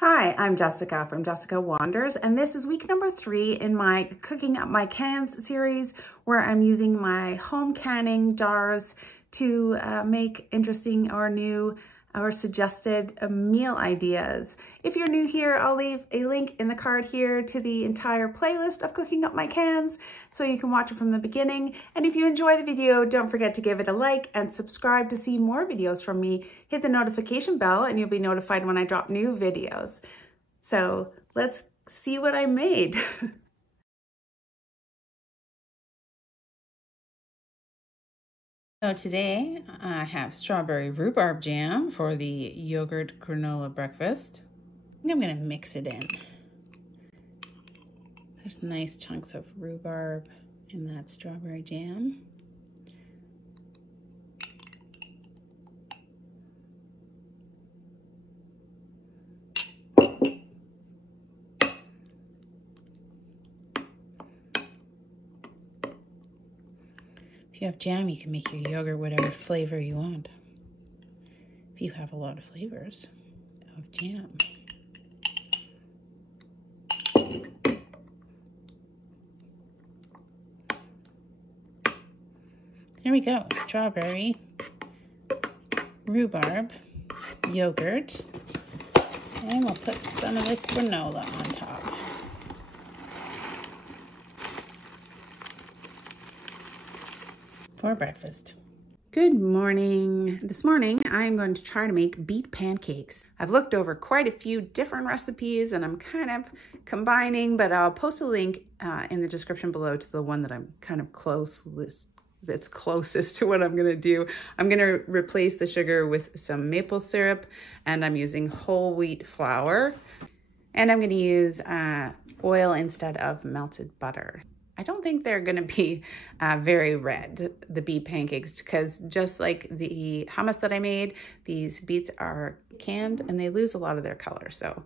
Hi, I'm Jessica from Jessica Wanders, and this is week number 3 in my Cooking Up My Cans series, where I'm using my home canning jars to make interesting or new or suggested meal ideas. If you're new here, I'll leave a link in the card here to the entire playlist of Cooking Up My Cans so you can watch it from the beginning. And if you enjoy the video, don't forget to give it a like and subscribe to see more videos from me. Hit the notification bell and you'll be notified when I drop new videos. So let's see what I made. So today I have strawberry rhubarb jam for the yogurt granola breakfast. I think I'm going to mix it in. There's nice chunks of rhubarb in that strawberry jam. If you have jam, you can make your yogurt whatever flavor you want. If you have a lot of flavors of jam. There we go, strawberry, rhubarb, yogurt, and we'll put some of this granola on top. For breakfast. Good morning. This morning I'm going to try to make beet pancakes. I've looked over quite a few different recipes and I'm kind of combining, but I'll post a link in the description below to the one that I'm kind of that's closest to what I'm gonna do. I'm gonna replace the sugar with some maple syrup, and I'm using whole wheat flour, and I'm gonna use oil instead of melted butter. I don't think they're gonna be very red, the beet pancakes, because just like the hummus that I made, these beets are canned and they lose a lot of their color. So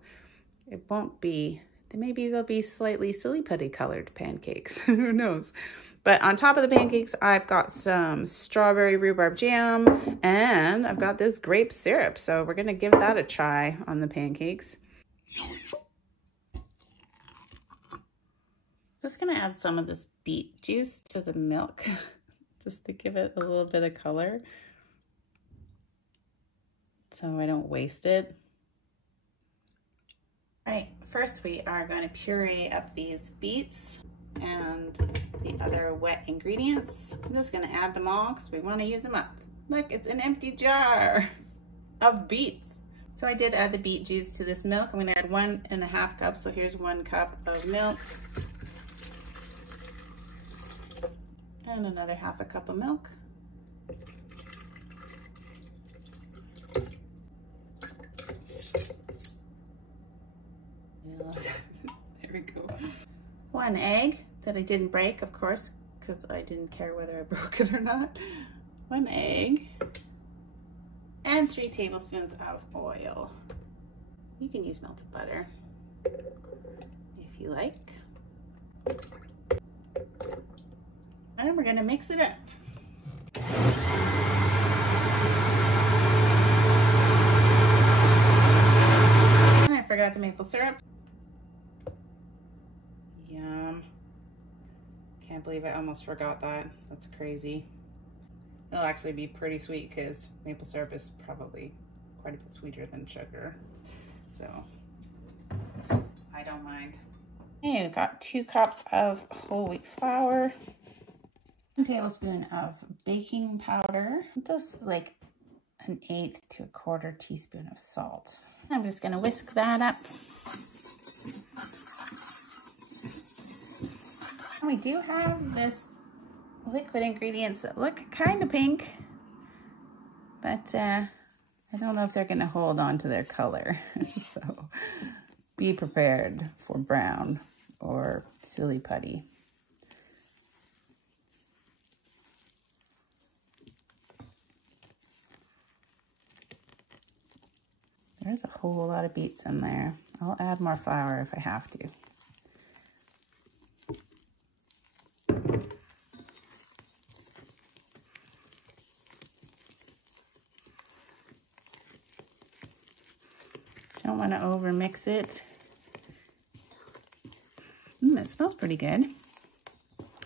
it won't be, maybe they'll be slightly silly putty colored pancakes, who knows. But on top of the pancakes, I've got some strawberry rhubarb jam and I've got this grape syrup. So we're gonna give that a try on the pancakes. Just gonna add some of this beet juice to the milk just to give it a little bit of color so I don't waste it. All right, first we are going to puree up these beets and the other wet ingredients. I'm just gonna add them all because we want to use them up. Look, it's an empty jar of beets. So I did add the beet juice to this milk. I'm gonna add 1.5 cups, so here's 1 cup of milk. And another 1/2 cup of milk. There we go. 1 egg that I didn't break, of course, because I didn't care whether I broke it or not. 1 egg. And 3 tablespoons of oil. You can use melted butter if you like. And we're gonna mix it up. And I forgot the maple syrup. Yum. Can't believe I almost forgot that. That's crazy. It'll actually be pretty sweet because maple syrup is probably quite a bit sweeter than sugar. So I don't mind. Okay, we've got 2 cups of whole wheat flour. 1 tablespoon of baking powder, just like 1/8 to 1/4 teaspoon of salt. I'm just gonna whisk that up. And we do have this liquid ingredients that look kind of pink, but I don't know if they're gonna hold on to their color. So be prepared for brown or silly putty. There's a whole lot of beets in there. I'll add more flour if I have to. Don't want to over mix it. It smells pretty good.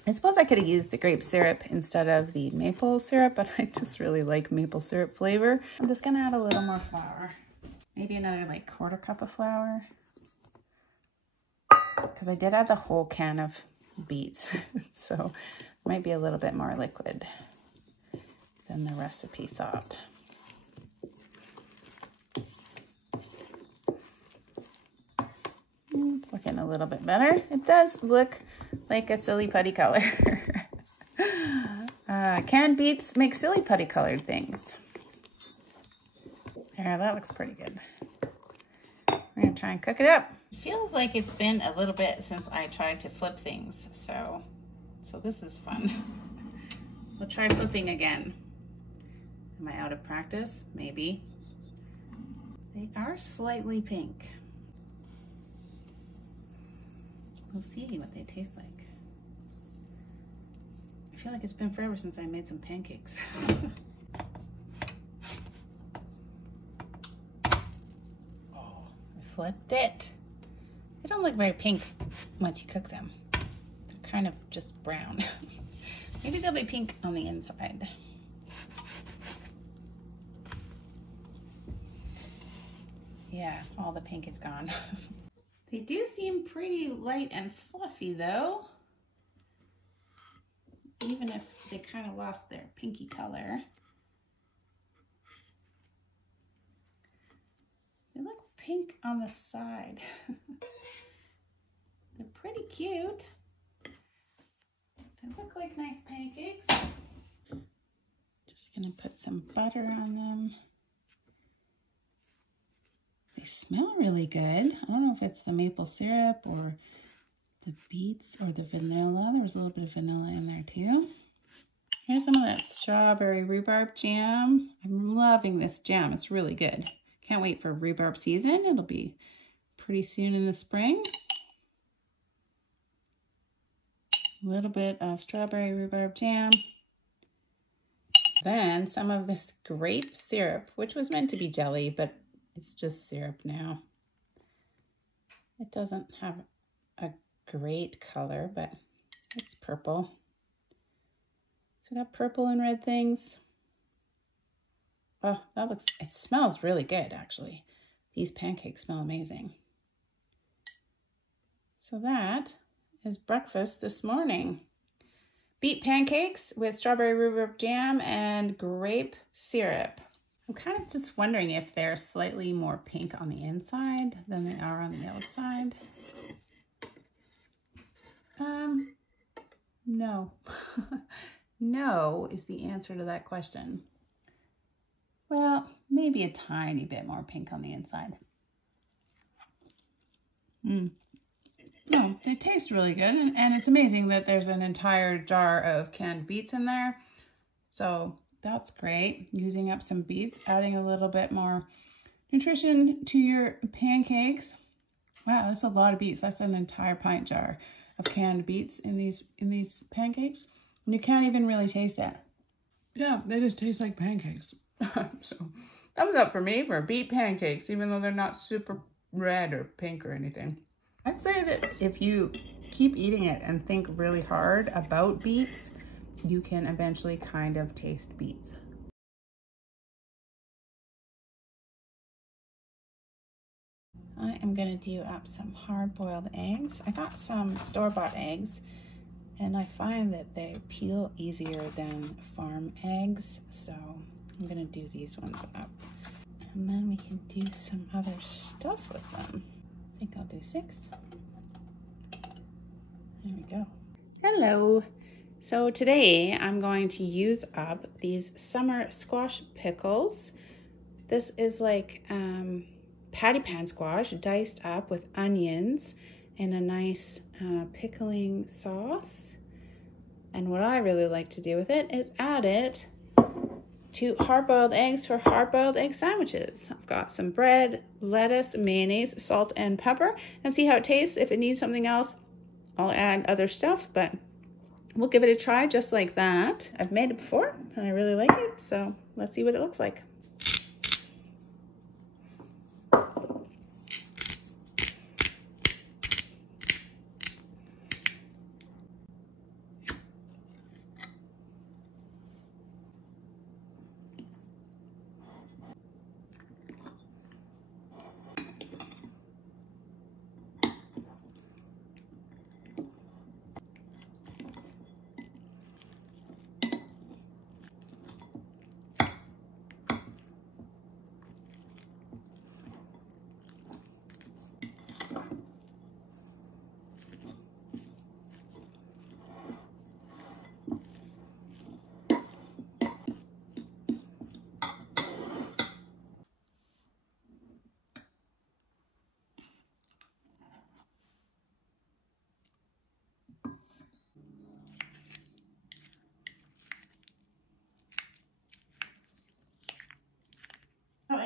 I suppose I could have used the grape syrup instead of the maple syrup, but I just really like maple syrup flavor. I'm just gonna add a little more flour. Maybe another like 1/4 cup of flour. Because I did add the whole can of beets, so it might be a little bit more liquid than the recipe thought. It's looking a little bit better. It does look like a silly putty color. Canned beets make silly putty colored things. There, that looks pretty good. We're gonna try and cook it up. It feels like it's been a little bit since I tried to flip things, so this is fun. We'll try flipping again. Am I out of practice? Maybe. They are slightly pink. We'll see what they taste like. I feel like it's been forever since I made some pancakes. Oh, I flipped it. They don't look very pink once you cook them. They're kind of just brown. Maybe they'll be pink on the inside. Yeah, all the pink is gone. They do seem pretty light and fluffy though, even if they kind of lost their pinky color. They look pink on the side. They're pretty cute. They look like nice pancakes. Just gonna put some butter on them. They smell really good. I don't know if it's the maple syrup or the beets or the vanilla. There was a little bit of vanilla in there too. Here's some of that strawberry rhubarb jam. I'm loving this jam. It's really good. Can't wait for rhubarb season. It'll be pretty soon in the spring. A little bit of strawberry rhubarb jam. Then some of this grape syrup, which was meant to be jelly, but it's just syrup now. It doesn't have a great color, but it's purple. So I got purple and red things. Oh, it smells really good actually. These pancakes smell amazing. So that is breakfast this morning. Beet pancakes with strawberry rhubarb jam and grape syrup. I'm kind of just wondering if they're slightly more pink on the inside than they are on the outside. No. No is the answer to that question. Well, maybe a tiny bit more pink on the inside. No, they taste really good, and it's amazing that there's an entire jar of canned beets in there. So that's great. Using up some beets, adding a little bit more nutrition to your pancakes. Wow, that's a lot of beets. That's an entire pint jar of canned beets in these pancakes. And you can't even really taste it. Yeah, they just taste like pancakes. So thumbs up for me for beet pancakes, even though they're not super red or pink or anything. I'd say that if you keep eating it and think really hard about beets, you can eventually kind of taste beets. I am gonna do up some hard-boiled eggs. I got some store-bought eggs, and I find that they peel easier than farm eggs, so I'm gonna do these ones up. And then we can do some other stuff with them. I think I'll do 6. There we go. Hello. So today I'm going to use up these summer squash pickles. This is like patty pan squash diced up with onions and a nice pickling sauce. And what I really like to do with it is add it to hard-boiled eggs for hard-boiled egg sandwiches. I've got some bread, lettuce, mayonnaise, salt, and pepper, and see how it tastes. If it needs something else, I'll add other stuff, but we'll give it a try just like that. I've made it before, and I really like it, so let's see what it looks like.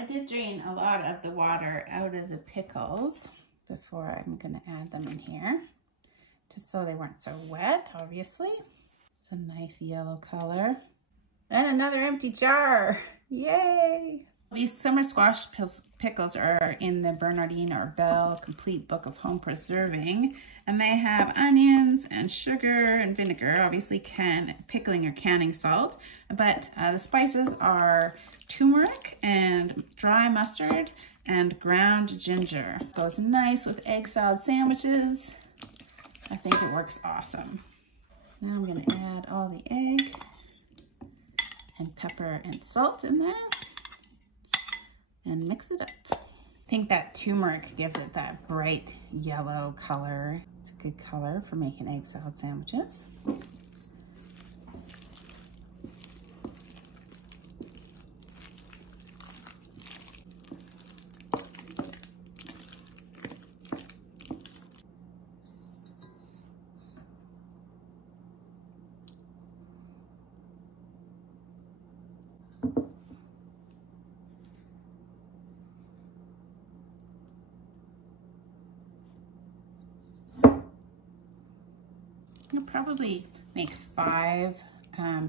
I did drain a lot of the water out of the pickles before I'm going to add them in here, just so they weren't so wet, obviously. It's a nice yellow color. And another empty jar. Yay! These summer squash pickles are in the Bernardine or Bell Complete Book of Home Preserving, and they have onions and sugar and vinegar, obviously pickling or canning salt, but the spices are turmeric and dry mustard and ground ginger. Goes nice with egg salad sandwiches. I think it works awesome. Now I'm going to add all the egg and pepper and salt in there and mix it up. I think that turmeric gives it that bright yellow color. It's a good color for making egg salad sandwiches. I'll probably make 5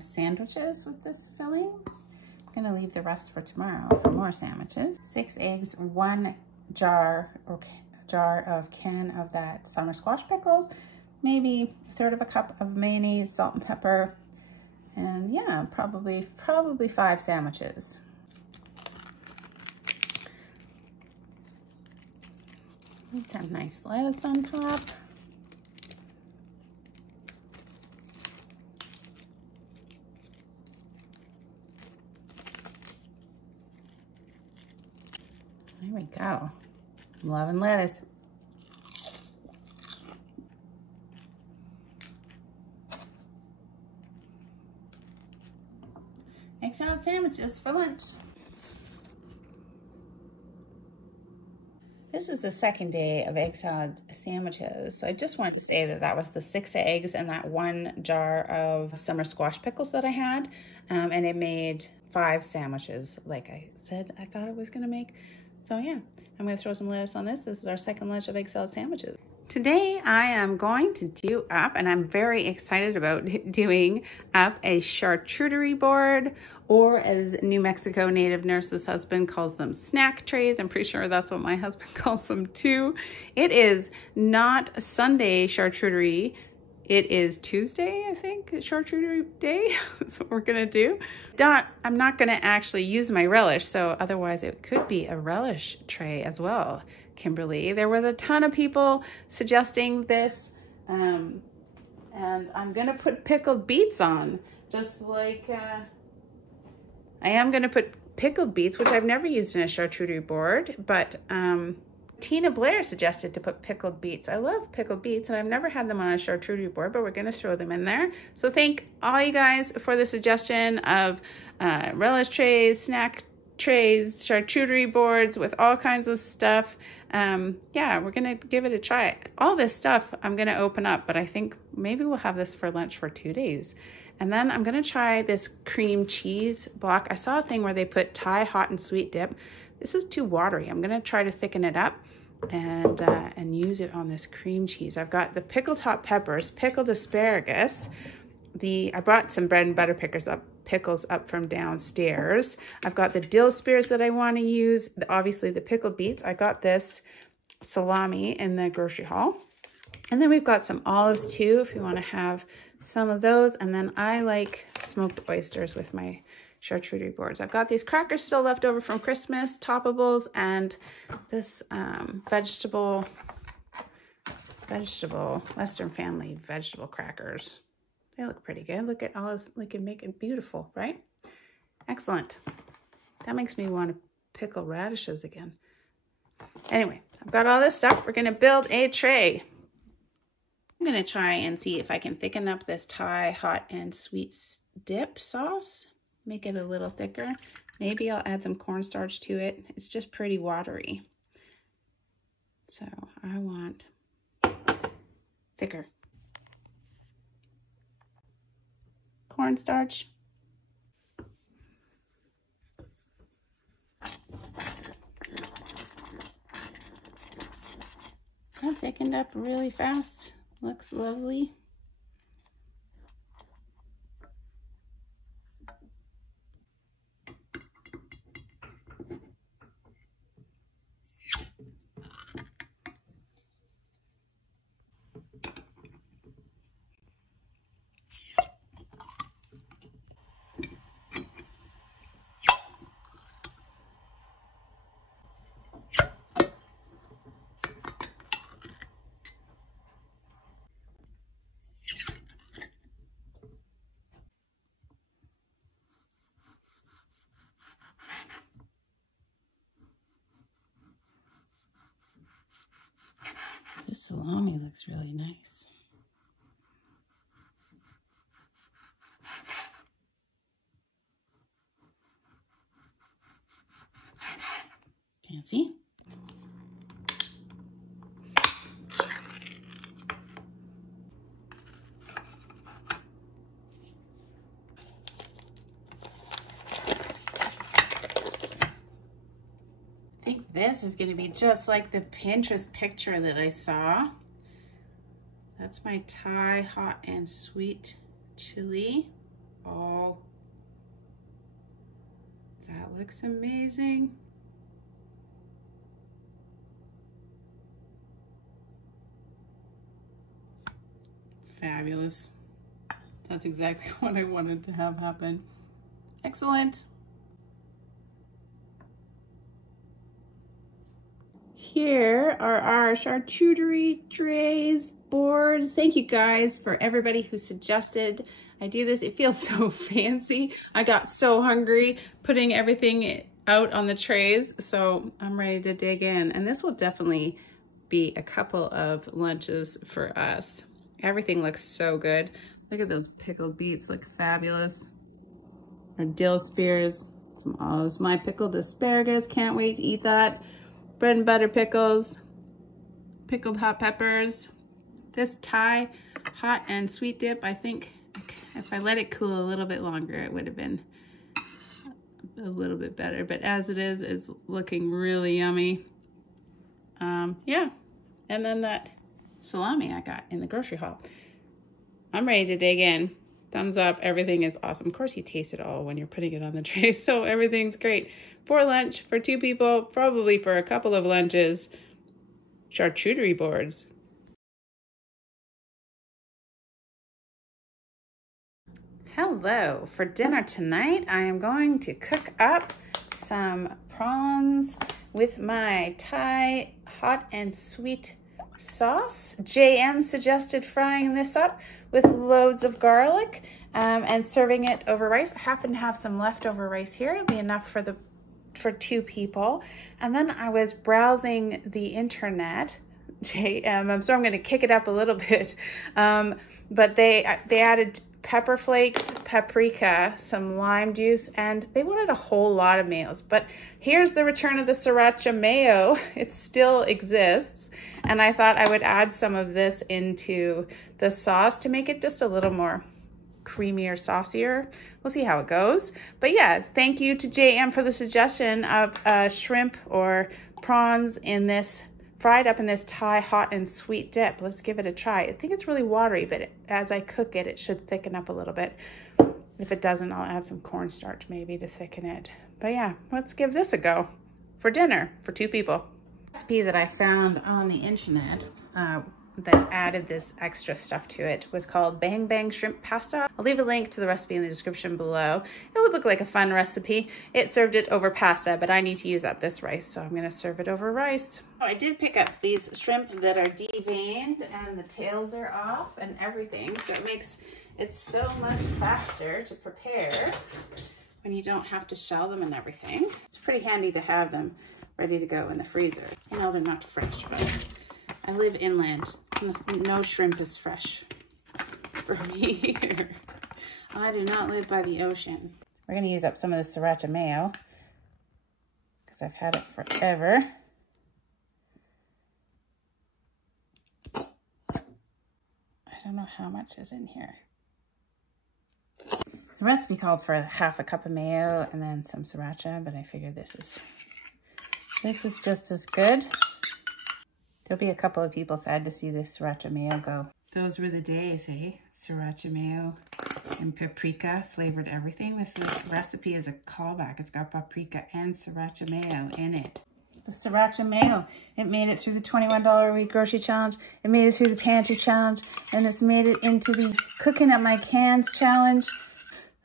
sandwiches with this filling. I'm gonna leave the rest for tomorrow for more sandwiches. 6 eggs, 1 jar of can of that summer squash pickles, maybe 1/3 cup of mayonnaise, salt and pepper, and yeah, probably 5 sandwiches. Some nice lettuce on top. There we go. I'm loving lettuce. Egg salad sandwiches for lunch. This is the second day of egg salad sandwiches. So I just wanted to say that that was the 6 eggs and that 1 jar of summer squash pickles that I had. And it made 5 sandwiches, like I said I thought it was gonna make. So yeah, I'm gonna throw some lettuce on this. This is our second lunch of egg salad sandwiches. Today I am going to do up, and I'm very excited about doing up, a charcuterie board, or as New Mexico native nurse's husband calls them, snack trays. I'm pretty sure that's what my husband calls them too. It is not Sunday charcuterie. It is Tuesday, I think, charcuterie day. That's what we're gonna do. I'm not gonna actually use my relish, so otherwise it could be a relish tray as well, Kimberly. There was a ton of people suggesting this, and I'm gonna put pickled beets on, just like, I am gonna put pickled beets, which I've never used in a charcuterie board, but Tina Blair suggested to put pickled beets. I love pickled beets, and I've never had them on a charcuterie board, but we're gonna throw them in there. So thank all you guys for the suggestion of relish trays, snack trays, charcuterie boards with all kinds of stuff. Yeah, we're gonna give it a try. All this stuff I'm gonna open up, but I think maybe we'll have this for lunch for 2 days. And then I'm gonna try this cream cheese block. I saw a thing where they put Thai hot and sweet dip. This is too watery. I'm gonna try to thicken it up and use it on this cream cheese. I've got the pickled hot peppers, pickled asparagus. I brought some bread and butter pickles up from downstairs. I've got the dill spears that I want to use. Obviously the pickled beets. I got this salami in the grocery haul. And then we've got some olives too, if you want to have some of those. And then I like smoked oysters with my charcuterie boards. I've got these crackers still left over from Christmas, toppables, and this vegetable Western Family vegetable crackers. They look pretty good. Look at all those, we can make it beautiful, right? Excellent. That makes me want to pickle radishes again. Anyway, I've got all this stuff. We're gonna build a tray. I'm gonna try and see if I can thicken up this Thai hot and sweet dip sauce. Make it a little thicker. Maybe I'll add some cornstarch to it. It's just pretty watery. So I want thicker. Cornstarch. That thickened up really fast. Looks lovely. This salami looks really nice. Fancy. I think this is going to be just like the Pinterest picture that I saw. That's my Thai hot and sweet chili. Oh, that looks amazing. Fabulous. That's exactly what I wanted to have happen. Excellent. Here are our charcuterie trays, boards. Thank you guys for everybody who suggested I do this. It feels so fancy. I got so hungry putting everything out on the trays, so I'm ready to dig in. And this will definitely be a couple of lunches for us. Everything looks so good. Look at those pickled beets, look fabulous. Our dill spears, my pickled asparagus, can't wait to eat that. Bread and butter pickles, pickled hot peppers. This Thai hot and sweet dip, I think if I let it cool a little bit longer, it would have been a little bit better. But as it is, it's looking really yummy. Yeah, and then that salami I got in the grocery haul. I'm ready to dig in. Thumbs up, everything is awesome. Of course you taste it all when you're putting it on the tray, so everything's great. For lunch, for 2 people, probably for a couple of lunches, charcuterie boards. Hello, for dinner tonight, I am going to cook up some prawns with my Thai hot and sweet sauce. JM suggested frying this up with loads of garlic and serving it over rice. I happen to have some leftover rice here. It'll be enough for 2 people. And then I was browsing the internet, JM, so I'm gonna kick it up a little bit. But they added pepper flakes, paprika, some lime juice, and they wanted a whole lot of mayos. But here's the return of the sriracha mayo. It still exists. And I thought I would add some of this into the sauce to make it just a little more creamier, saucier. We'll see how it goes. But yeah, thank you to JM for the suggestion of shrimp or prawns in this, fried up in this Thai hot and sweet dip. Let's give it a try. I think it's really watery, but as I cook it, it should thicken up a little bit. If it doesn't, I'll add some cornstarch maybe to thicken it. But yeah, let's give this a go for dinner for 2 people. Recipe that I found on the internet that added this extra stuff to it was called Bang Bang Shrimp Pasta. I'll leave a link to the recipe in the description below. It would look like a fun recipe. It served it over pasta, but I need to use up this rice, so I'm gonna serve it over rice. Oh, I did pick up these shrimp that are deveined and the tails are off and everything, so it makes it so much faster to prepare when you don't have to shell them and everything. It's pretty handy to have them ready to go in the freezer. I know they're not fresh, but I live inland. No shrimp is fresh for me here. I do not live by the ocean. We're gonna use up some of the sriracha mayo because I've had it forever. I don't know how much is in here. The recipe called for half a cup of mayo and then some sriracha, but I figured this is just as good. There'll be a couple of people sad to see this sriracha mayo go. Those were the days, eh? Sriracha mayo and paprika flavored everything. This recipe is a callback. It's got paprika and sriracha mayo in it. The sriracha mayo, it made it through the $21 a week grocery challenge. It made it through the pantry challenge, and it's made it into the cooking up my cans challenge.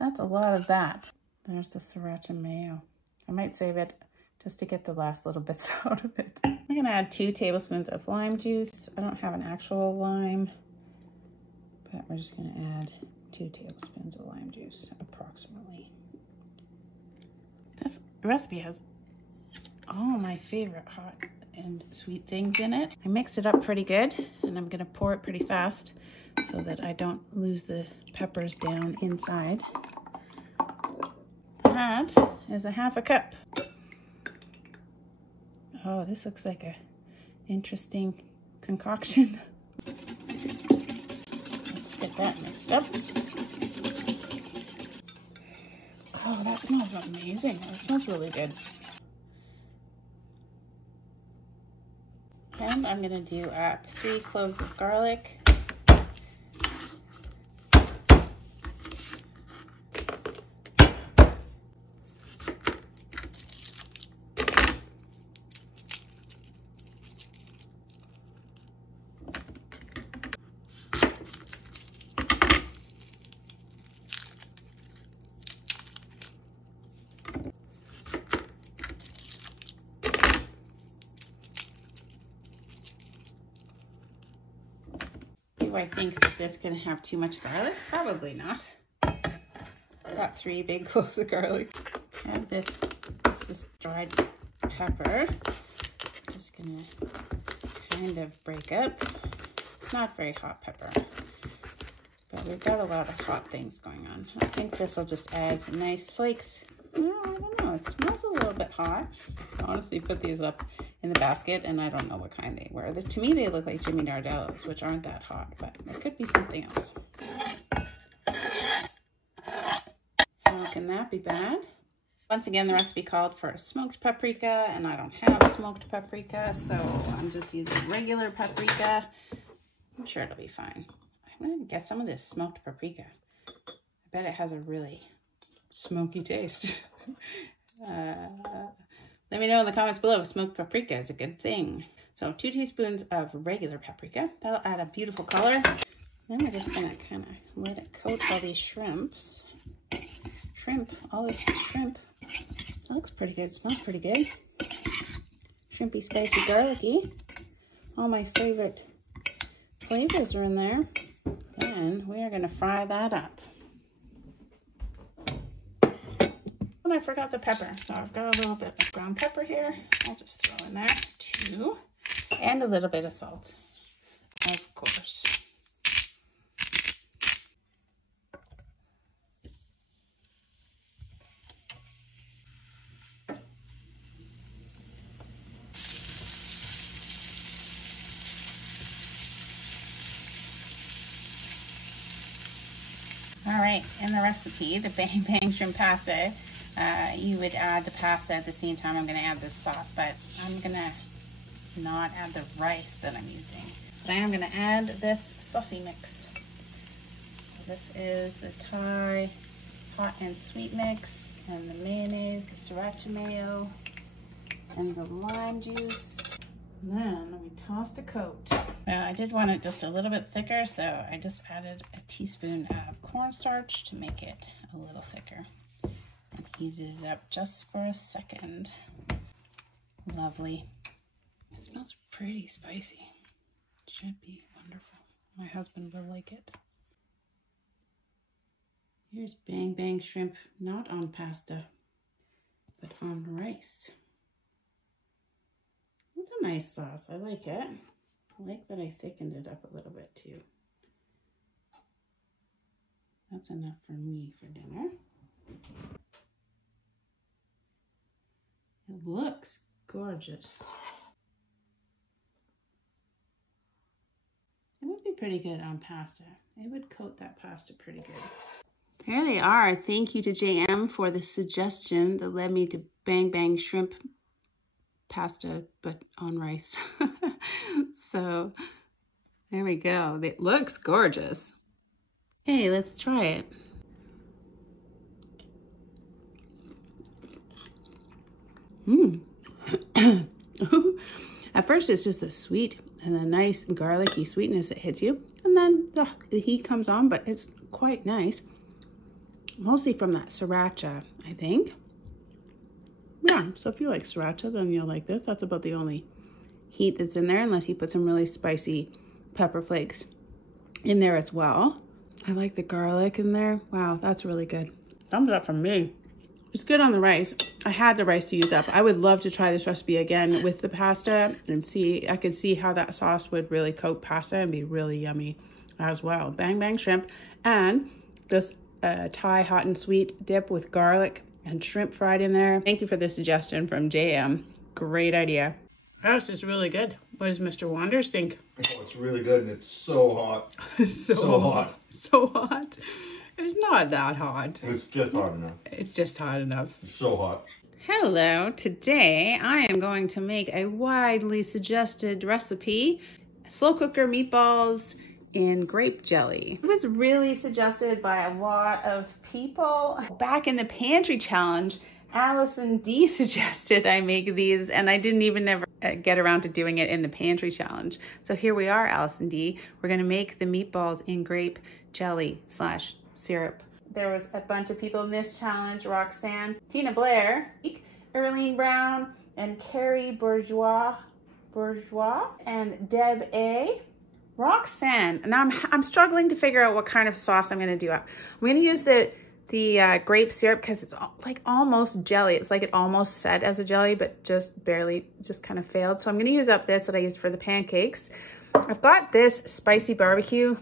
That's a lot of that. There's the sriracha mayo. I might save it just to get the last little bits out of it. I'm gonna add 2 tablespoons of lime juice. I don't have an actual lime, but we're just gonna add 2 tablespoons of lime juice, approximately. This recipe has all my favorite hot and sweet things in it. I mixed it up pretty good, and I'm gonna pour it pretty fast so that I don't lose the peppers down inside. That is a 1/2 cup. Oh, this looks like a interesting concoction. Let's get that mixed up. Oh, that smells amazing. That smells really good. And I'm gonna do up 3 cloves of garlic. Do I think that this can have too much garlic? Probably not. I've got 3 big cloves of garlic. And this dried pepper. I'm just gonna kind of break up. It's not very hot pepper, but we've got a lot of hot things going on. I think this will just add some nice flakes. No, I don't know. It smells a little bit hot. I honestly put these up in the basket, and I don't know what kind they were. To me, they look like Jimmy Nardello's, which aren't that hot, but it could be something else. How can that be bad? Once again, the recipe called for smoked paprika, and I don't have smoked paprika, so I'm just using regular paprika. I'm sure it'll be fine. I'm gonna get some of this smoked paprika. I bet it has a really smoky taste. Let me know in the comments below if smoked paprika is a good thing. So 2 teaspoons of regular paprika. That'll add a beautiful color. Then we're just gonna kind of let it coat all these shrimps. All this shrimp. That looks pretty good, smells pretty good. Shrimpy, spicy, garlicky. All my favorite flavors are in there. Then we are gonna fry that up. And I forgot the pepper, so I've got a little bit of ground pepper here. I'll just throw in there 2, and a little bit of salt, of course. All right, in the recipe, the Bang Bang Shrimp Pasta, you would add the pasta at the same time I'm gonna add this sauce, but I'm gonna not add the rice that I'm using. So I am gonna add this saucy mix. So this is the Thai hot and sweet mix, and the mayonnaise, the sriracha mayo, and the lime juice. And then we tossed a coat. Well, I did want it just a little bit thicker, so I just added a teaspoon of cornstarch to make it a little thicker. And heated it up just for a second. Lovely. It smells pretty spicy. It should be wonderful. My husband will like it. Here's Bang Bang Shrimp, not on pasta, but on rice. It's a nice sauce. I like it. I like that I thickened it up a little bit too. That's enough for me for dinner. It looks gorgeous. It would be pretty good on pasta. It would coat that pasta pretty good. Here they are. Thank you to JM for the suggestion that led me to Bang Bang Shrimp pasta, but on rice. So there we go. It looks gorgeous. Hey, let's try it. At first it's just a sweet and a nice garlicky sweetness that hits you. And then the heat comes on, but it's quite nice. Mostly from that sriracha, I think. Yeah, so if you like sriracha, then you'll like this. That's about the only heat that's in there, unless you put some really spicy pepper flakes in there as well. I like the garlic in there. Wow, that's really good. Thumbs up from me. It's good on the rice. I had the rice to use up. I would love to try this recipe again with the pasta and see, I could see how that sauce would really coat pasta and be really yummy as well. Bang Bang shrimp and this Thai hot and sweet dip with garlic and shrimp fried in there. Thank you for the suggestion from JM. Great idea. This is really good. What does Mr. Wanders think? Oh, it's really good and it's so hot. So hot. So hot. It's not that hot. It's just hot enough. It's just hot enough. It's so hot. Hello, today I am going to make a widely suggested recipe, slow cooker meatballs in grape jelly. It was really suggested by a lot of people. Back in the pantry challenge, Allison D suggested I make these, and I didn't even ever get around to doing it in the pantry challenge. So here we are, Allison D. We're gonna make the meatballs in grape jelly / syrup. There was a bunch of people in this challenge: Roxanne, Tina Blair, Erlene Brown, and Carrie Bourgeois, and Deb A. Roxanne. Now I'm struggling to figure out what kind of sauce I'm gonna do. I'm gonna use the grape syrup because it's like almost jelly. It's like it almost set as a jelly, but just barely, just kind of failed. So I'm gonna use up this that I used for the pancakes. I've got this spicy barbecue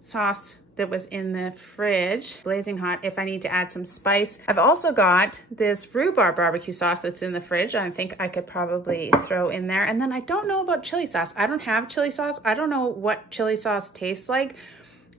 sauce that was in the fridge, blazing hot, if I need to add some spice. I've also got this rhubarb barbecue sauce that's in the fridge. I think I could probably throw in there. And then I don't know about chili sauce. I don't have chili sauce. I don't know what chili sauce tastes like.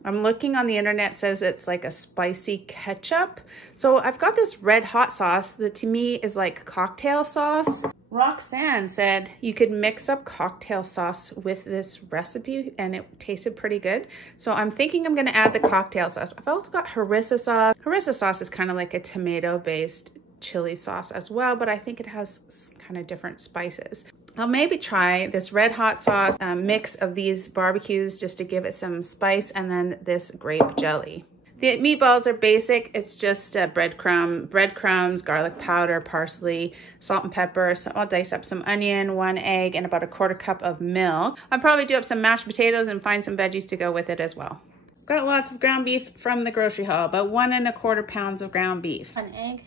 I'm looking on the internet, says it's like a spicy ketchup. So I've got this red hot sauce that to me is like cocktail sauce. Roxanne said you could mix up cocktail sauce with this recipe and it tasted pretty good. So I'm thinking I'm gonna add the cocktail sauce. I've also got harissa sauce. Harissa sauce is kind of like a tomato-based chili sauce as well, but I think it has kind of different spices. I'll maybe try this red hot sauce, mix of these barbecues just to give it some spice, and then this grape jelly. The meatballs are basic. It's just breadcrumbs, garlic powder, parsley, salt and pepper. So I'll dice up some onion, 1 egg, and about 1/4 cup of milk. I'll probably do up some mashed potatoes and find some veggies to go with it as well. Got lots of ground beef from the grocery haul, about 1 1/4 pounds of ground beef. 1 egg,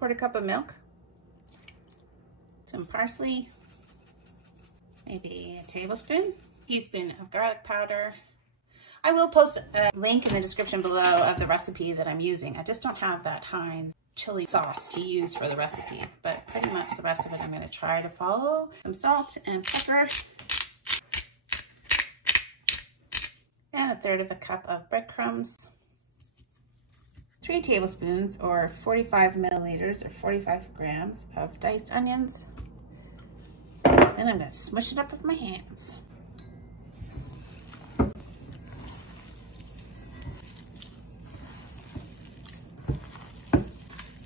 1/4 cup of milk, some parsley, maybe a teaspoon of garlic powder. I will post a link in the description below of the recipe that I'm using. I just don't have that Heinz chili sauce to use for the recipe, but pretty much the rest of it I'm going to try to follow. Some salt and pepper, and 1/3 cup of breadcrumbs, 3 tablespoons or 45 milliliters or 45 grams of diced onions. Then I'm going to smush it up with my hands.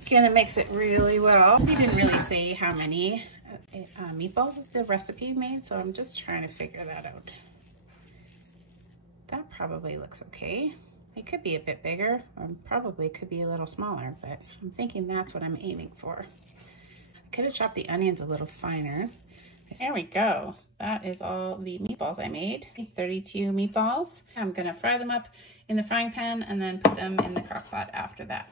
Gonna mix it really well. We didn't really say how many meatballs the recipe made, so I'm just trying to figure that out. That probably looks okay. It could be a bit bigger, or probably could be a little smaller, but I'm thinking that's what I'm aiming for. I could have chopped the onions a little finer. There we go. That is all the meatballs I made. 32 meatballs. I'm gonna fry them up in the frying pan and then put them in the crock pot after that.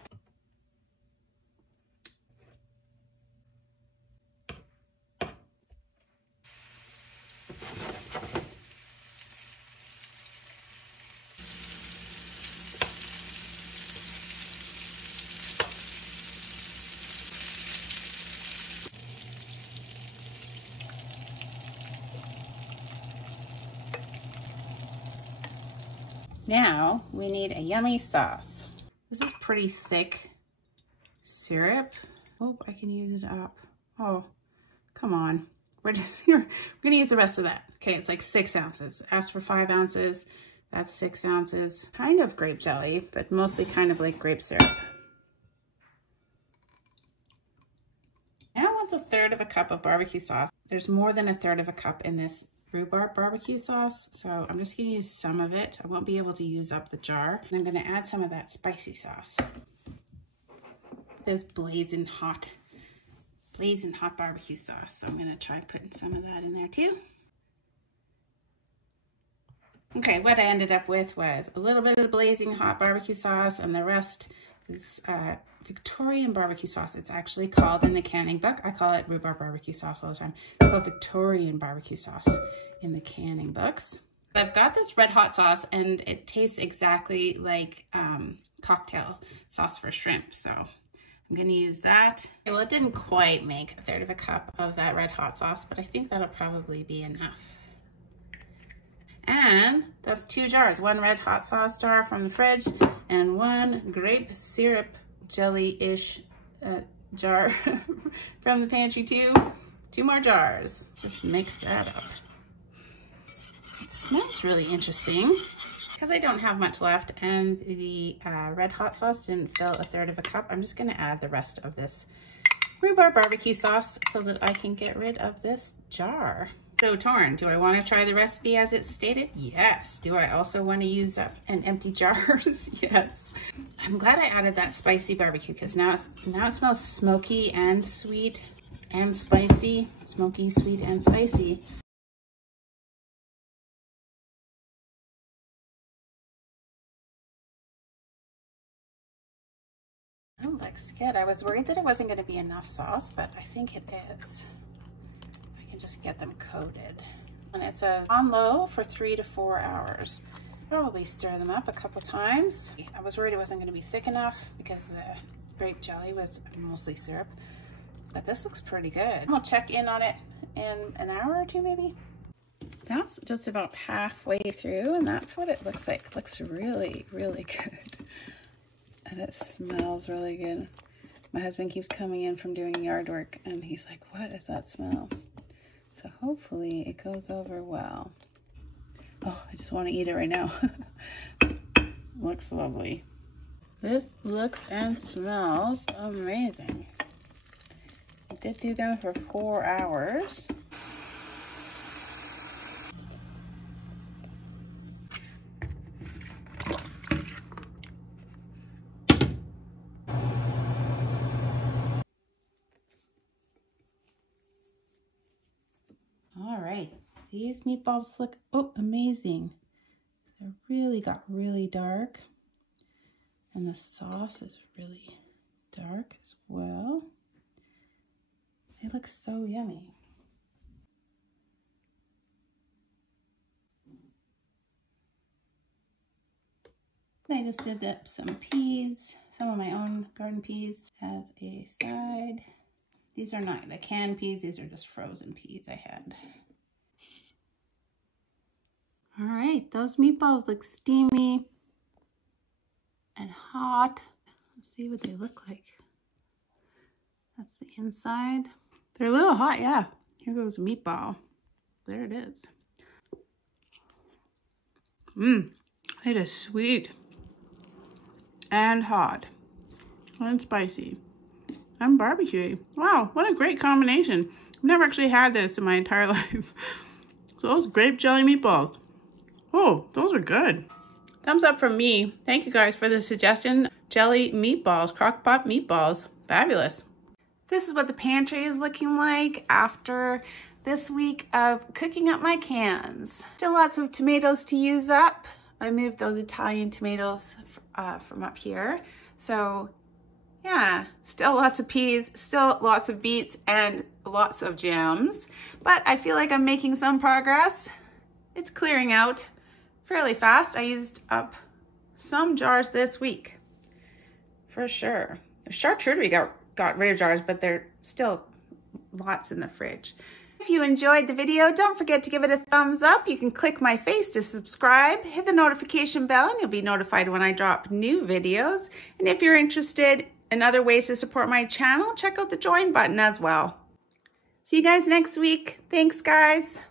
Now we need a yummy sauce. This is pretty thick syrup. Oh, I can use it up. Oh, come on. we're gonna use the rest of that. Okay, it's like 6 ounces. Asked for 5 ounces. That's 6 ounces. Kind of grape jelly, but mostly kind of like grape syrup. Now wants 1/3 cup of barbecue sauce. There's more than 1/3 cup in this rhubarb barbecue sauce, so I'm just gonna use some of it. I won't be able to use up the jar. And I'm gonna add some of that spicy sauce. This blazing hot barbecue sauce. So I'm gonna try putting some of that in there too. Okay, what I ended up with was a little bit of the blazing hot barbecue sauce, and the rest is Victorian barbecue sauce. It's actually called in the canning book. I call it rhubarb barbecue sauce all the time. It's called Victorian barbecue sauce in the canning books. I've got this red hot sauce, and it tastes exactly like cocktail sauce for shrimp. So I'm gonna use that. Okay, well, it didn't quite make 1/3 cup of that red hot sauce, but I think that'll probably be enough. And that's 2 jars, 1 red hot sauce jar from the fridge and 1 grape syrup jelly-ish jar from the pantry too. 2 more jars. Just mix that up. It smells really interesting. Because I don't have much left and the red hot sauce didn't fill 1/3 cup, I'm just gonna add the rest of this rhubarb barbecue sauce so that I can get rid of this jar. So torn, do I want to try the recipe as it's stated? Yes. Do I also want to use up and empty jars? Yes. I'm glad I added that spicy barbecue because now it smells smoky and sweet and spicy. Smoky, sweet, and spicy. Oh, looks good. I was worried that it wasn't going to be enough sauce, but I think it is. Just get them coated. And it says on low for 3 to 4 hours. Probably stir them up a couple times. I was worried it wasn't going to be thick enough because the grape jelly was mostly syrup, but this looks pretty good. I'll check in on it in an hour or 2 maybe. That's just about halfway through, and that's what it looks like. It looks really, really good. And it smells really good. My husband keeps coming in from doing yard work and he's like, what is that smell? So hopefully it goes over well. Oh, I just want to eat it right now. Looks lovely. This looks and smells amazing. I did do them for 4 hours. All right, these meatballs look, oh, amazing. They really got really dark. And the sauce is really dark as well. They look so yummy. I just did up some peas, some of my own garden peas as a side. These are not the canned peas, these are just frozen peas I had. All right, those meatballs look steamy and hot. Let's see what they look like. That's the inside. They're a little hot, yeah. Here goes a meatball. There it is. It is sweet and hot and spicy and barbecue. Wow, what a great combination. I've never actually had this in my entire life. So those grape jelly meatballs. Oh, those are good. Thumbs up from me. Thank you guys for the suggestion. Jelly meatballs, crock pot meatballs. Fabulous. This is what the pantry is looking like after this week of cooking up my cans. Still lots of tomatoes to use up. I moved those Italian tomatoes from up here. So yeah, still lots of peas, still lots of beets, and lots of jams. But I feel like I'm making some progress. It's clearing out fairly fast. I used up some jars this week, for sure. The charcuterie got rid of jars, but there's still lots in the fridge. If you enjoyed the video, don't forget to give it a thumbs up. You can click my face to subscribe, hit the notification bell, and you'll be notified when I drop new videos. And if you're interested in other ways to support my channel, check out the join button as well. See you guys next week. Thanks, guys.